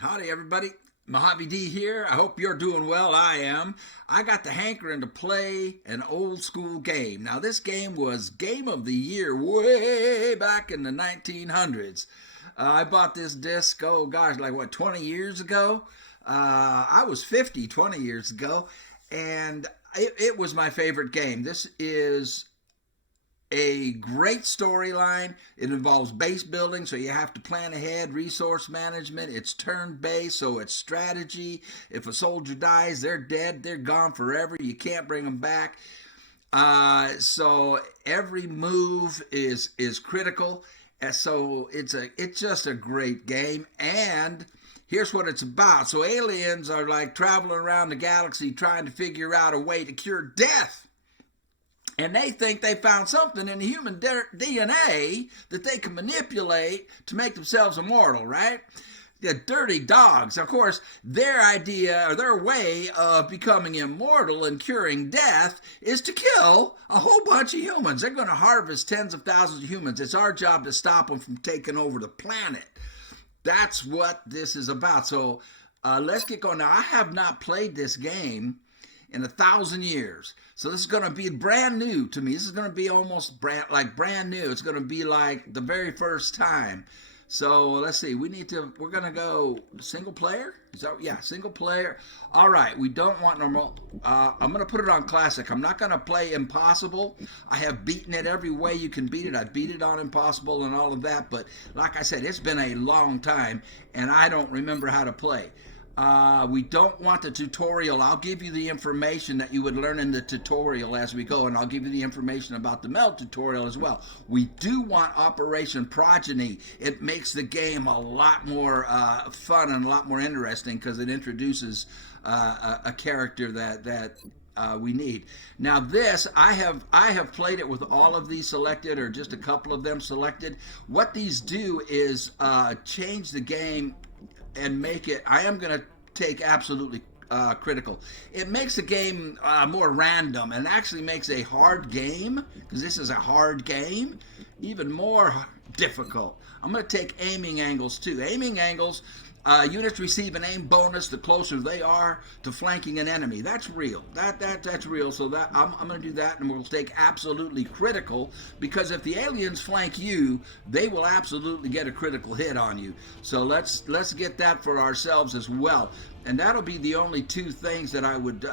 Howdy, everybody. MojaveD here. I hope you're doing well. I am. I got the hankering to play an old school game. Now, this game was Game of the Year way back in the 1900s. I bought this disc, oh gosh, like what, 20 years ago? I was 50 20 years ago, and it was my favorite game. This is a great storyline. It involves base building, so you have to plan ahead, resource management. It's turn based, so it's strategy. If a soldier dies, they're dead, they're gone forever. You can't bring them back. So every move is critical. And so it's just a great game. And here's what it's about. So aliens are like traveling around the galaxy trying to figure out a way to cure death. And they think they found something in the human DNA that they can manipulate to make themselves immortal, right? The dirty dogs. Of course, their idea or their way of becoming immortal and curing death is to kill a whole bunch of humans. They're going to harvest tens of thousands of humans. It's our job to stop them from taking over the planet. That's what this is about. So let's get going. Now, I have not played this game in 1,000 years. So this is going to be brand new to me. This is going to be almost brand new. It's going to be like the very first time. So let's see. We're going to go single player. Yeah, single player. All right. We don't want normal. I'm going to put it on classic. I'm not going to play impossible. I have beaten it every way you can beat it. I beat it on impossible and all of that. But like I said, it's been a long time and I don't remember how to play. We don't want the tutorial. I'll give you the information that you would learn in the tutorial as we go, and I'll give you the information about the meld tutorial as well. We do want Operation Progeny. It makes the game a lot more fun and a lot more interesting because it introduces a character that we need. Now this, I have played it with all of these selected or just a couple of them selected. What these do is change the game and make it, I am going to take absolutely critical. It makes the game more random and actually makes a hard game, because this is a hard game, even more difficult. I'm going to take aiming angles too. Aiming angles, units receive an aim bonus the closer they are to flanking an enemy. That's real. That's real. So that I'm going to do that, and we'll take absolutely critical, because if the aliens flank you, they will absolutely get a critical hit on you. So let's get that for ourselves as well. And that'll be the only two things that I would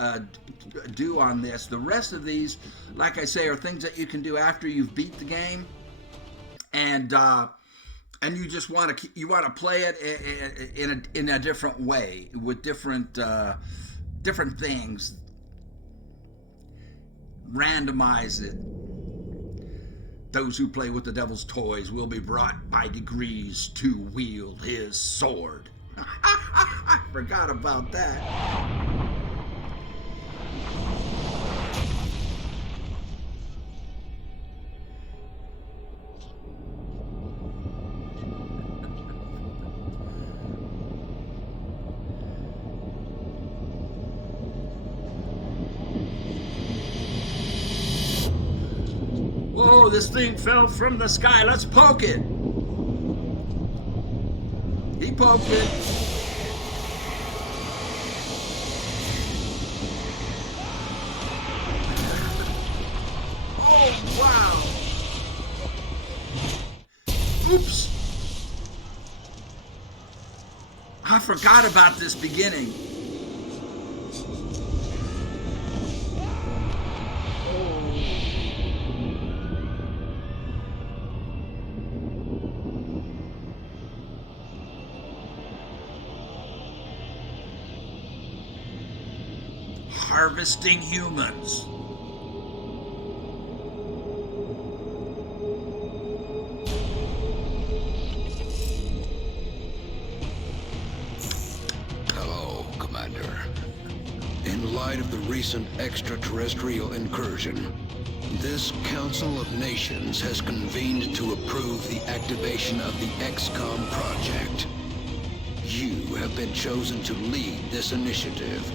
do on this. The rest of these, like I say, are things that you can do after you've beat the game, and you just want to play it in a different way with different things. Randomize it. Those who play with the devil's toys will be brought by degrees to wield his sword. I forgot about that. Whoa, this thing fell from the sky. Let's poke it. He poked it. Oh, wow. Oops. I forgot about this beginning. Harvesting humans. Hello, Commander. In light of the recent extraterrestrial incursion, this Council of Nations has convened to approve the activation of the XCOM project. You have been chosen to lead this initiative,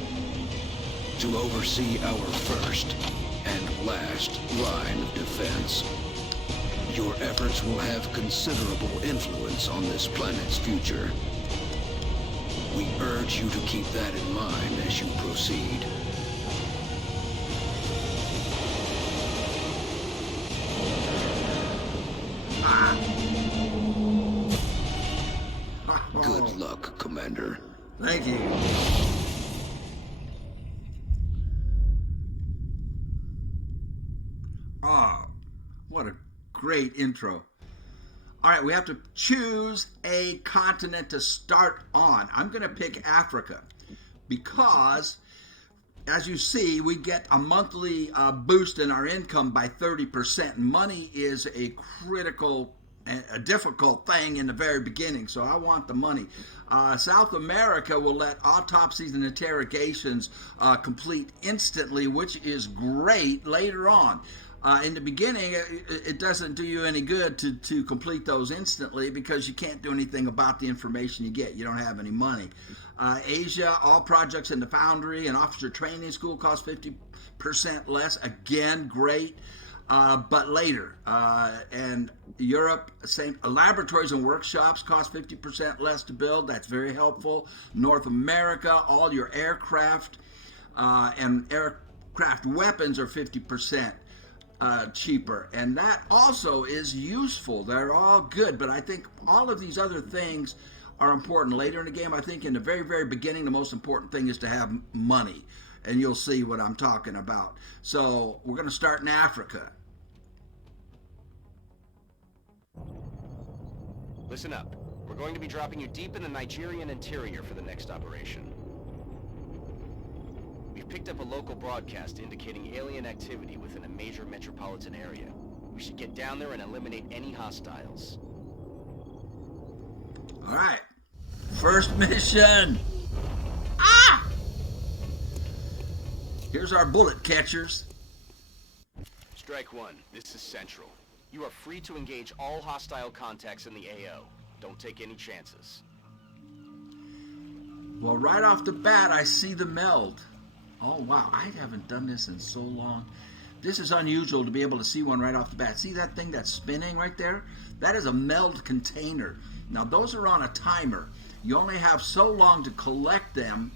to oversee our first and last line of defense. Your efforts will have considerable influence on this planet's future. We urge you to keep that in mind as you proceed. Good luck, Commander. Thank you. Oh, what a great intro. All right, we have to choose a continent to start on. I'm going to pick Africa because, as you see, we get a monthly boost in our income by 30%. Money is a critical and a difficult thing in the very beginning, so I want the money. South America will let autopsies and interrogations complete instantly, which is great later on. In the beginning, it doesn't do you any good to complete those instantly because you can't do anything about the information you get. You don't have any money. Asia, all projects in the foundry and officer training school cost 50% less. Again, great. But later. And Europe, same. Laboratories and workshops cost 50% less to build. That's very helpful. North America, all your aircraft and aircraft weapons are 50% cheaper, and that also is useful. They're all good, but I think all of these other things are important later in the game. I think in the very, very beginning, the most important thing is to have money, and you'll see what I'm talking about. So we're going to start in Africa. Listen up. We're going to be dropping you deep in the Nigerian interior for the next operation. We've picked up a local broadcast indicating alien activity within a major metropolitan area. We should get down there and eliminate any hostiles. All right. First mission. Here's our bullet catchers. Strike one. This is Central. You are free to engage all hostile contacts in the AO. Don't take any chances. Well, right off the bat, I see the meld. Oh, wow. I haven't done this in so long. This is unusual to be able to see one right off the bat. See that thing that's spinning right there? That is a meld container. Now, those are on a timer. You only have so long to collect them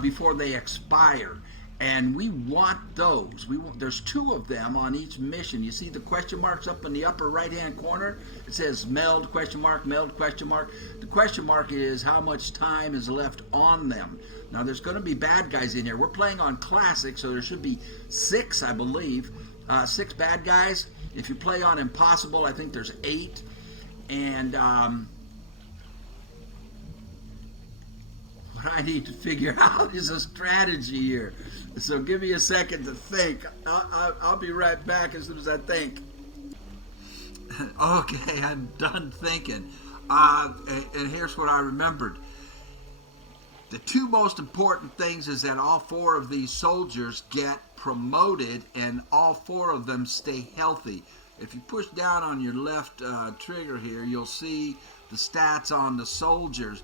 before they expire. And we want those. There's 2 of them on each mission. You see the question marks up in the upper right-hand corner? It says meld, question mark, meld, question mark. The question mark is how much time is left on them. Now, there's going to be bad guys in here. We're playing on Classic, so there should be 6, I believe. 6 bad guys. If you play on Impossible, I think there's 8. And what I need to figure out is a strategy here. So give me a second to think. I'll be right back as soon as I think. Okay, I'm done thinking. And here's what I remembered. The 2 most important things is that all 4 of these soldiers get promoted and all 4 of them stay healthy. If you push down on your left trigger here, you'll see the stats on the soldiers.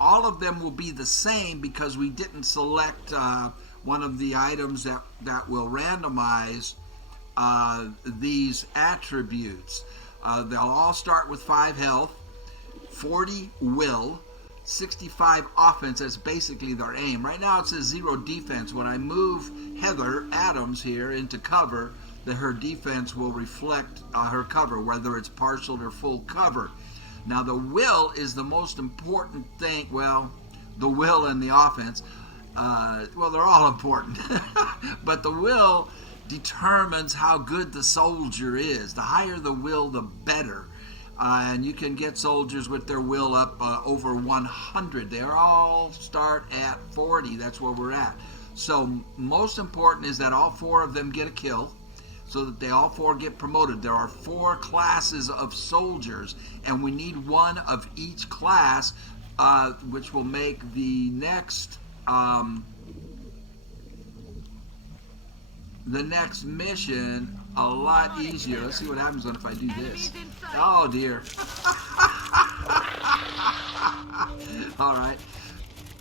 All of them will be the same because we didn't select one of the items that will randomize these attributes. They'll all start with 5 health, 40 will, 65 offense. That's basically their aim. Right now it says 0 defense. When I move Heather Adams here into cover, her defense will reflect her cover, whether it's partial or full cover. Now the will is the most important thing. Well, the will and the offense, well, they're all important. But the will determines how good the soldier is. The higher the will, the better. And you can get soldiers with their will up over 100. They all start at 40. That's where we're at. So most important is that all 4 of them get a kill, so that they all 4 get promoted. There are 4 classes of soldiers, and we need 1 of each class, which will make the next mission a lot easier. Let's see what happens if I do this. Oh dear. All right.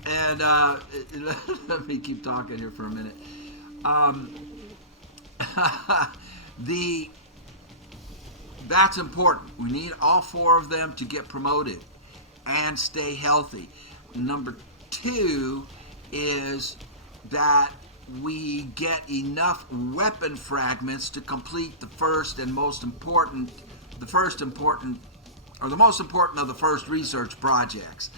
And let me keep talking here for a minute. That's important. We need all 4 of them to get promoted and stay healthy. Number two is that we get enough weapon fragments to complete the most important of the first research projects.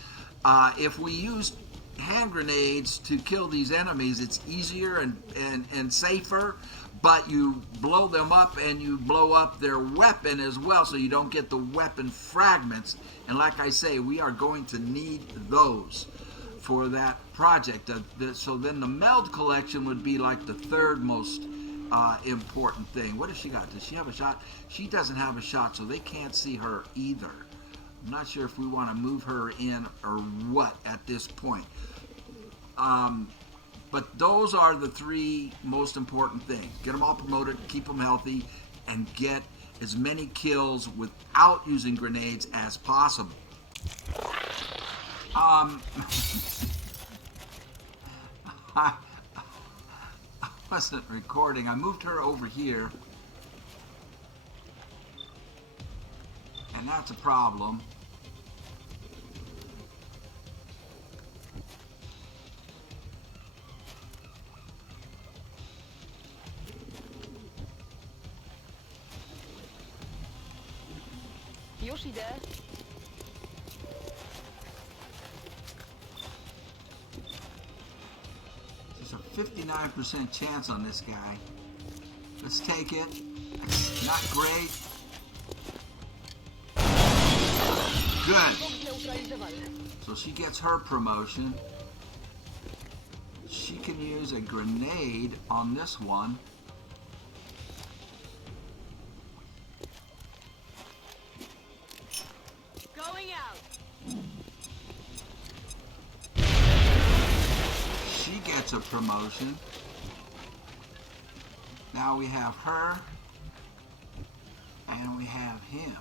If we use hand grenades to kill these enemies, it's easier and safer, but you blow them up and you blow up their weapon as well, so you don't get the weapon fragments. And like I say, we are going to need those for that project. So then the meld collection would be like the third most important thing. What does she got? Does she have a shot? She doesn't have a shot, so they can't see her either. I'm not sure if we want to move her in or what at this point. But those are the three most important things. Get them all promoted, keep them healthy, and get as many kills without using grenades as possible. I wasn't recording. I moved her over here, and that's a problem. Już idę. There's a 59% chance on this guy. Let's take it. It's not great. Good. So she gets her promotion. She can use a grenade on this one. Going out. She gets a promotion. Now we have her, and we have him.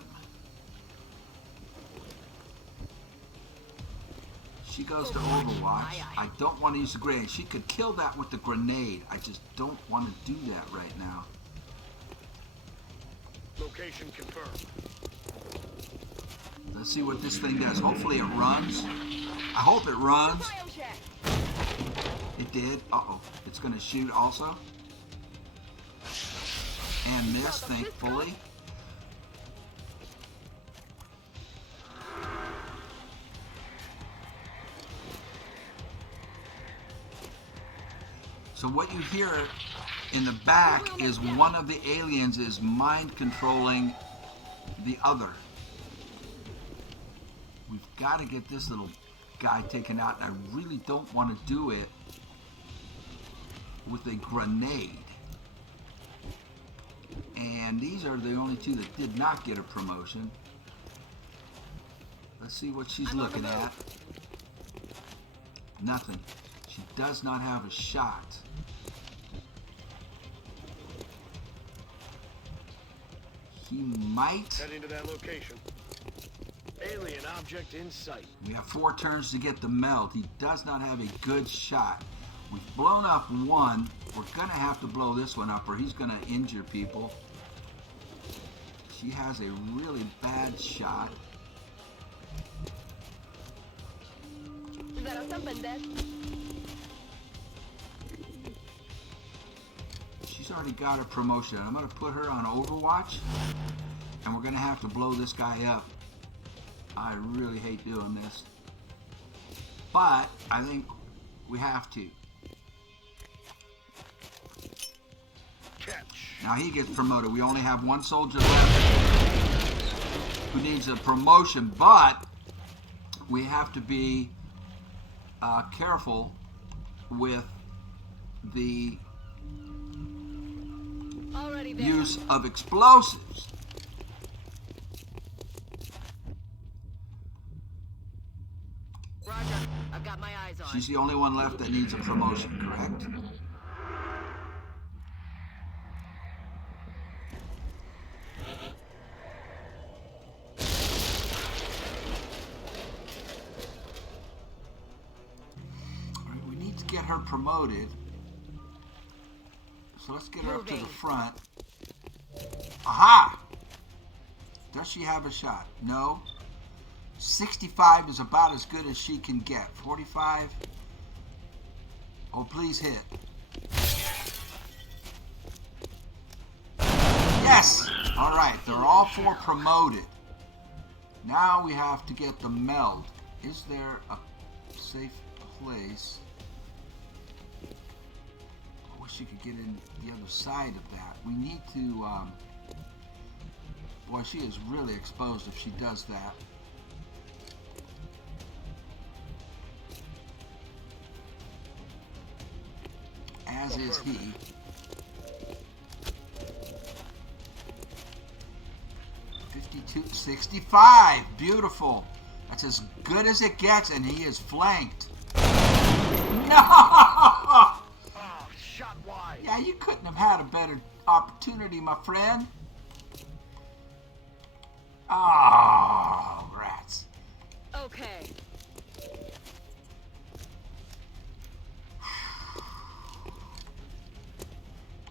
She goes to Overwatch. I don't want to use the grenade. She could kill that with the grenade. I just don't want to do that right now. Location confirmed. Let's see what this thing does. Hopefully it runs. I hope it runs. It did. Uh-oh. It's going to shoot also. And miss, thankfully. So what you hear in the back is one of the aliens is mind controlling the other. We've got to get this little guy taken out, and I really don't want to do it with a grenade. And these are the only two that did not get a promotion. Let's see what she's looking at. Nothing. She does not have a shot. He might. Heading to that location. Alien object in sight. We have 4 turns to get the meld. He does not have a good shot. We've blown up one. We're going to have to blow this one up or he's going to injure people. She has a really bad shot. Zaraz tam będę. She's already got her promotion. I'm going to put her on Overwatch, and we're going to have to blow this guy up. I really hate doing this, but I think we have to. Catch. Now he gets promoted. We only have one soldier left who needs a promotion, but we have to be careful with the Already there. use of explosives. Roger. I've got my eyes on. She's the only one left that needs a promotion, correct? All right, we need to get her promoted. So let's get her up to the front. Aha! Does she have a shot? No. 65 is about as good as she can get. 45. Oh, please hit. Yes! Alright, they're all 4 promoted. Now we have to get the meld. Is there a safe place? I wish you could get in the other side of that. We need to, boy, she is really exposed if she does that. As is he. $52.65. Beautiful. That's as good as it gets, and he is flanked. No! Oh, shot wide. Yeah, you couldn't have had a better opportunity, my friend. Oh, rats. Okay.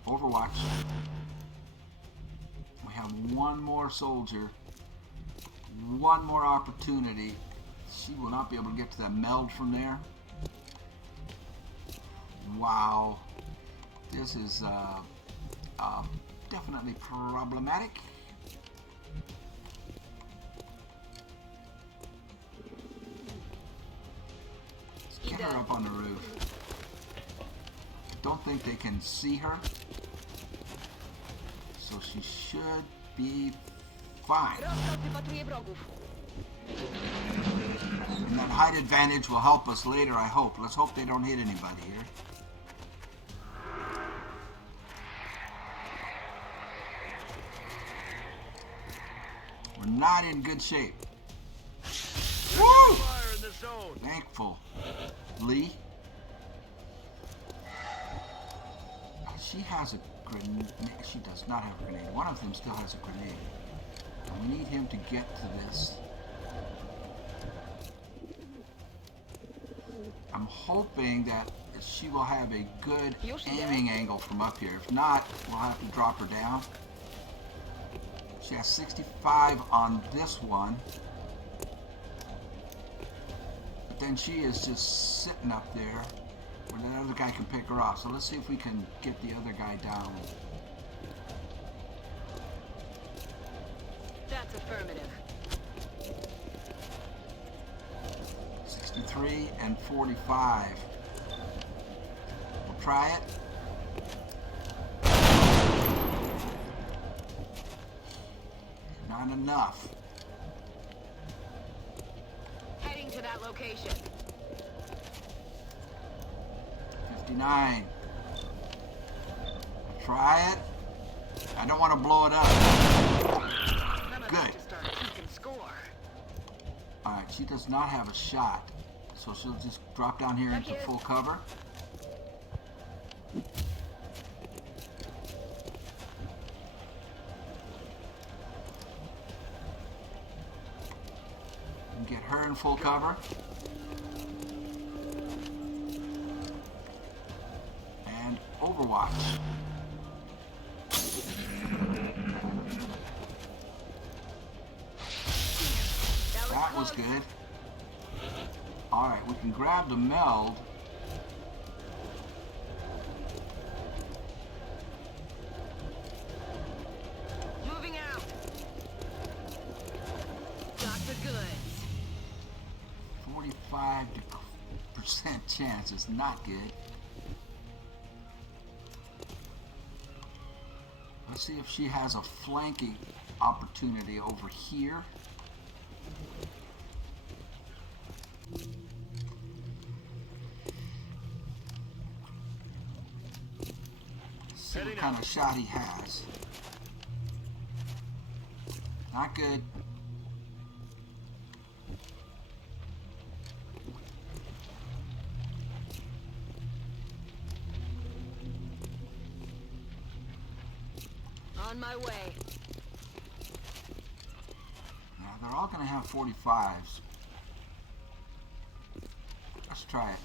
Overwatch. We have one more soldier. One more opportunity. She will not be able to get to that meld from there. Wow. This is definitely problematic. Let's get her up on the roof. Don't think they can see her. So she should be fine. And that height advantage will help us later, I hope. Let's hope they don't hit anybody here. We're not in good shape. Woo! Fire in the zone. Thankful. Lee. She has a grenade. She does not have a grenade. One of them still has a grenade. We need him to get to this. I'm hoping that she will have a good aiming angle from up here. If not, we'll have to drop her down. She has 65 on this one. But then she is just sitting up there where the other guy can pick her off. So let's see if we can get the other guy down. That's affirmative. 63 and 45. We'll try it. Not enough. Heading to that location. 59. Try it. I don't want to blow it up. Good. To start keeping score. Alright, she does not have a shot. So she'll just drop down here into full cover. And get her in full cover. And Overwatch. That was good. Alright, we can grab the meld. Moving out. Got the goods. 45% chance is not good. Let's see if she has a flanking opportunity over here. See what kind of shot he has. Not good. On my way. Now they're all going to have 45s. Let's try it.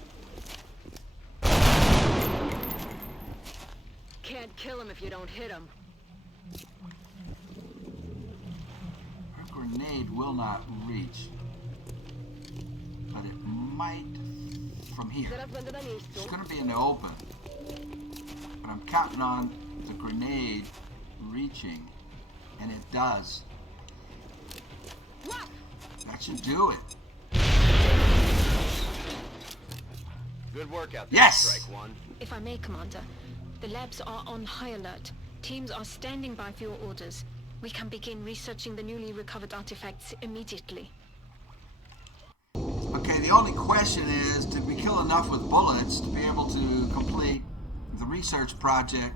Can't kill him if you don't hit him. Her grenade will not reach. but it might from here. It's going to be in the open. But I'm counting on the grenade reaching, and it does. That should do it. Good work out there, Yes! Strike One. If I may, Commander, the labs are on high alert. Teams are standing by for your orders. We can begin researching the newly recovered artifacts immediately. Okay, the only question is, did we kill enough with bullets to be able to complete the research project?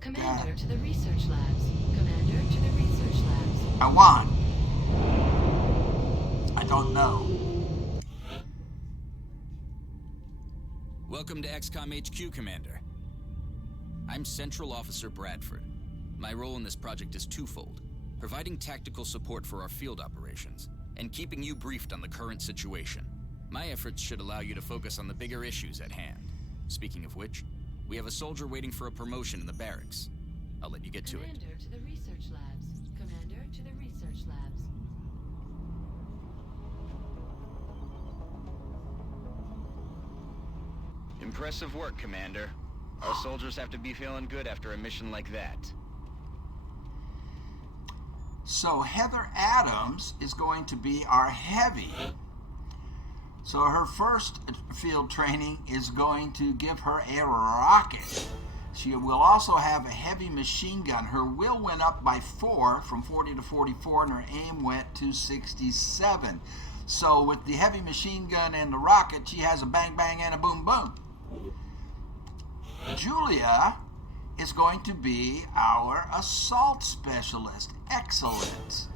Commander to the research labs. Commander to the research labs. I want. I don't know. Welcome to XCOM HQ, Commander. I'm Central Officer Bradford. My role in this project is twofold: providing tactical support for our field operations, and keeping you briefed on the current situation. My efforts should allow you to focus on the bigger issues at hand. Speaking of which, we have a soldier waiting for a promotion in the barracks. I'll let you get to it. Commander to the research labs. Commander to the research labs. Impressive work, Commander. Our soldiers have to be feeling good after a mission like that. So Heather Adams is going to be our heavy. So her first field training is going to give her a rocket. She will also have a heavy machine gun. Her will went up by 4 from 40 to 44, and her aim went to 67. So with the heavy machine gun and the rocket, she has a bang bang and a boom boom. Julia is going to be our assault specialist. Excellent.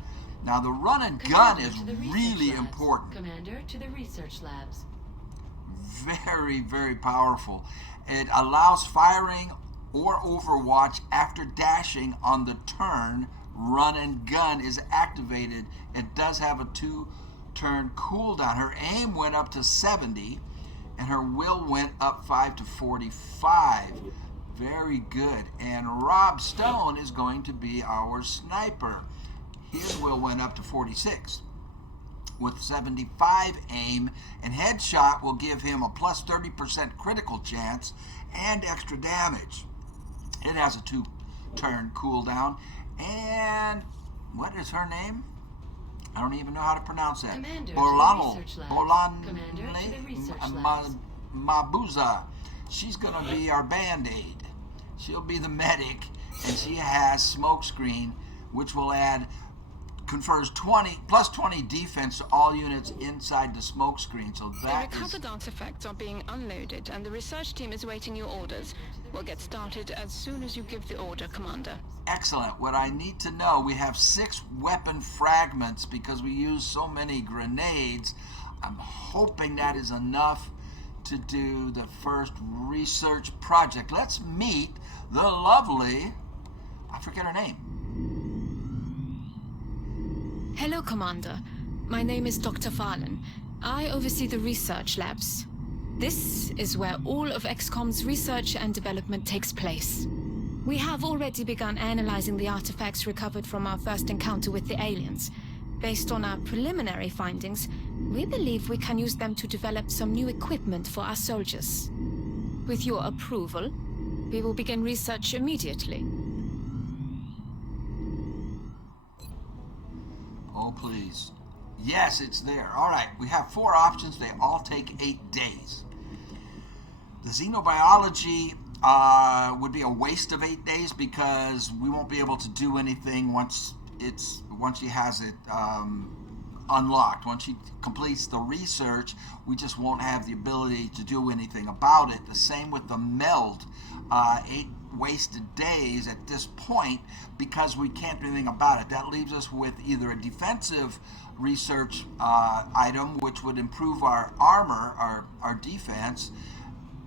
Now the run and gun Commander is to the research really labs. important. Commander to the research labs. Very, very powerful. It allows firing or overwatch after dashing on the turn. Run and gun is activated. It does have a 2-turn cooldown. Her aim went up to 70, and her will went up 5 to 45. Very good. And Rob Stone is going to be our sniper. His will went up to 46 with 75 aim, and headshot will give him a plus 30% critical chance and extra damage. It has a 2-turn cooldown. And what is her name? I don't even know how to pronounce that. Commander to the research labs. Commander to the research labs. Mabuza. She's going to be our band-aid. She'll be the medic, and she has smokescreen, which will confers 20 plus 20 defense to all units inside the smokescreen. So The that recovered artifacts are being unloaded, and the research team is waiting your orders. We'll get started as soon as you give the order, Commander. excellent. What I need to know, we have 6 weapon fragments because we use so many grenades. I'm hoping that is enough to do the first research project. Let's meet the lovely, I forget her name. Hello, Commander. My name is Dr. Farlan. I oversee the research labs. This is where all of XCOM's research and development takes place. We have already begun analyzing the artifacts recovered from our first encounter with the aliens. Based on our preliminary findings, we believe we can use them to develop some new equipment for our soldiers. With your approval, we will begin research immediately. Oh, please. Yes, it's there. All right, we have 4 options. They all take 8 days. The xenobiology would be a waste of 8 days because we won't be able to do anything once she has it unlocked. Once she completes the research, we just won't have the ability to do anything about it. The same with the meld. 8 wasted days at this point because we can't do anything about it. That leaves us with either a defensive research item, which would improve our armor, our defense,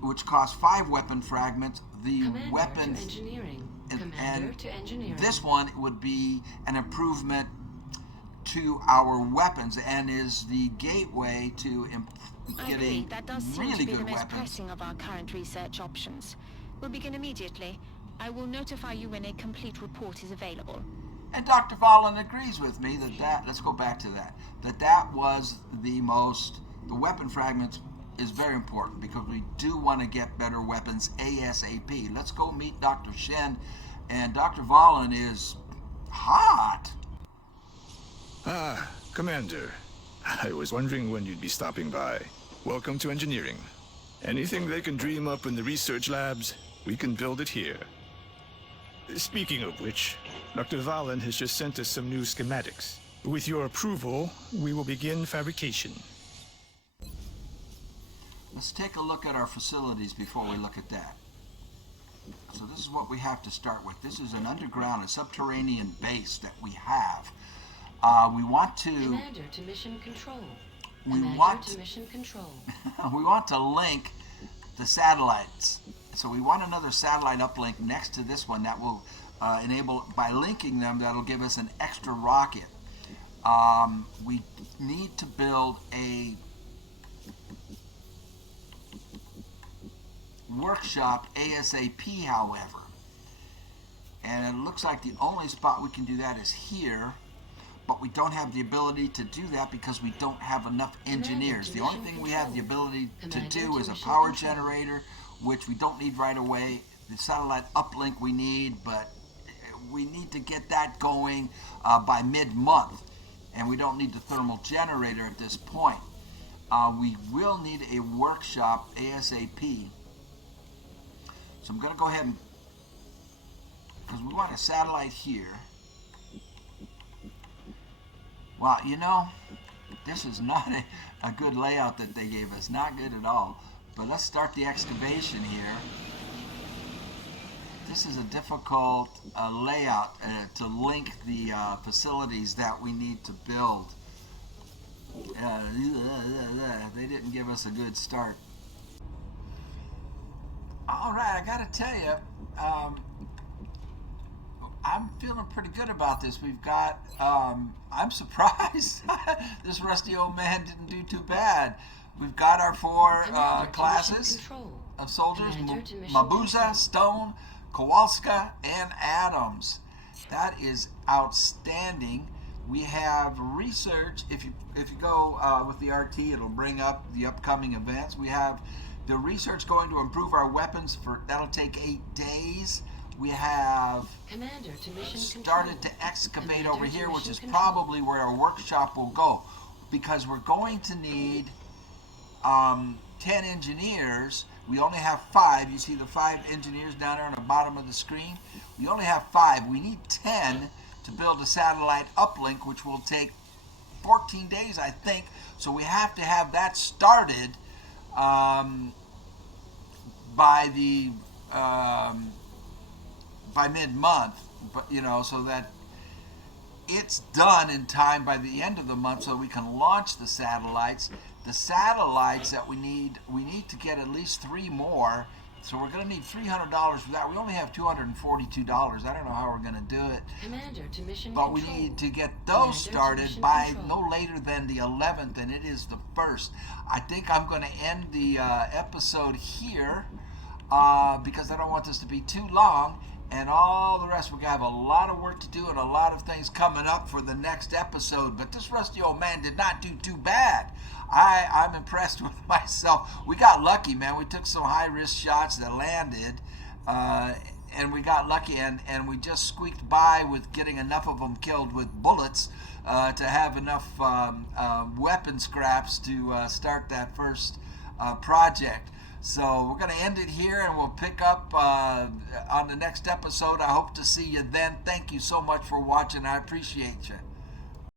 which costs 5 weapon fragments. The Commander weapon to engineering. Commander and to engineering. this one would be an improvement to our weapons and is the gateway to I agree. getting That does seem really to be the good most weapons. pressing of our current research options. We'll begin immediately. I will notify you when a complete report is available. And Dr. Vollen agrees with me that let's go back to that was the most the weapon fragments is very important because we do want to get better weapons ASAP. Let's go meet Dr. Shen, and Dr. Valen is hot. Ah, Commander. I was wondering when you'd be stopping by. Welcome to engineering. Anything they can dream up in the research labs, we can build it here. Speaking of which, Dr. Valen has just sent us some new schematics. With your approval, we will begin fabrication. Let's take a look at our facilities before we look at that. So this is what we have to start with. This is an underground, a subterranean base that we have. We want to... Commander to mission control. We Commander want to mission control. we want to link the satellites. So we want another satellite uplink next to this one that will enable, by linking them, that'll give us an extra rocket. We need to build a workshop ASAP, however. And it looks like the only spot we can do that is here. But we don't have the ability to do that because we don't have enough engineers. The only thing we have the ability to do is a power generator, which we don't need right away. The satellite uplink we need, but we need to get that going by mid-month. And we don't need the thermal generator at this point. We will need a workshop ASAP. So I'm going to go ahead and, because we want a satellite here. Wow, you know, this is not a good layout that they gave us. Not good at all. But let's start the excavation here. This is a difficult layout to link the facilities that we need to build. They didn't give us a good start. Alright, I gotta tell you, I'm feeling pretty good about this. We've got, I'm surprised this rusty old man didn't do too bad. We've got our four classes of soldiers, Mabuza, Stone, Kowalska, and Adams. That is outstanding. We have research. If you go with the RT, it'll bring up the upcoming events. We have the research going to improve our weapons that'll take 8 days. We have started to excavate over here, which is probably where our workshop will go, because we're going to need 10 engineers. We only have 5. You see the 5 engineers down there on the bottom of the screen? We only have 5. We need 10 to build a satellite uplink, which will take 14 days, I think. So we have to have that started by mid-month, but so that it's done in time by the end of the month, so we can launch the satellites. The satellites that we need to get at least 3 more. So we're going to need $300 for that. We only have $242. I don't know how we're going to do it. Commander to mission but control. we need to get those started by no later than the 11th, and it is the 1st. I think I'm going to end the episode here because I don't want this to be too long. And all the rest, we're going to have a lot of work to do and a lot of things coming up for the next episode. But this rusty old man did not do too bad. I'm impressed with myself. We got lucky, man. We took some high-risk shots that landed, and we got lucky, and we just squeaked by with getting enough of them killed with bullets to have enough weapon scraps to start that first project. So we're going to end it here, and we'll pick up on the next episode. I hope to see you then. Thank you so much for watching. I appreciate you.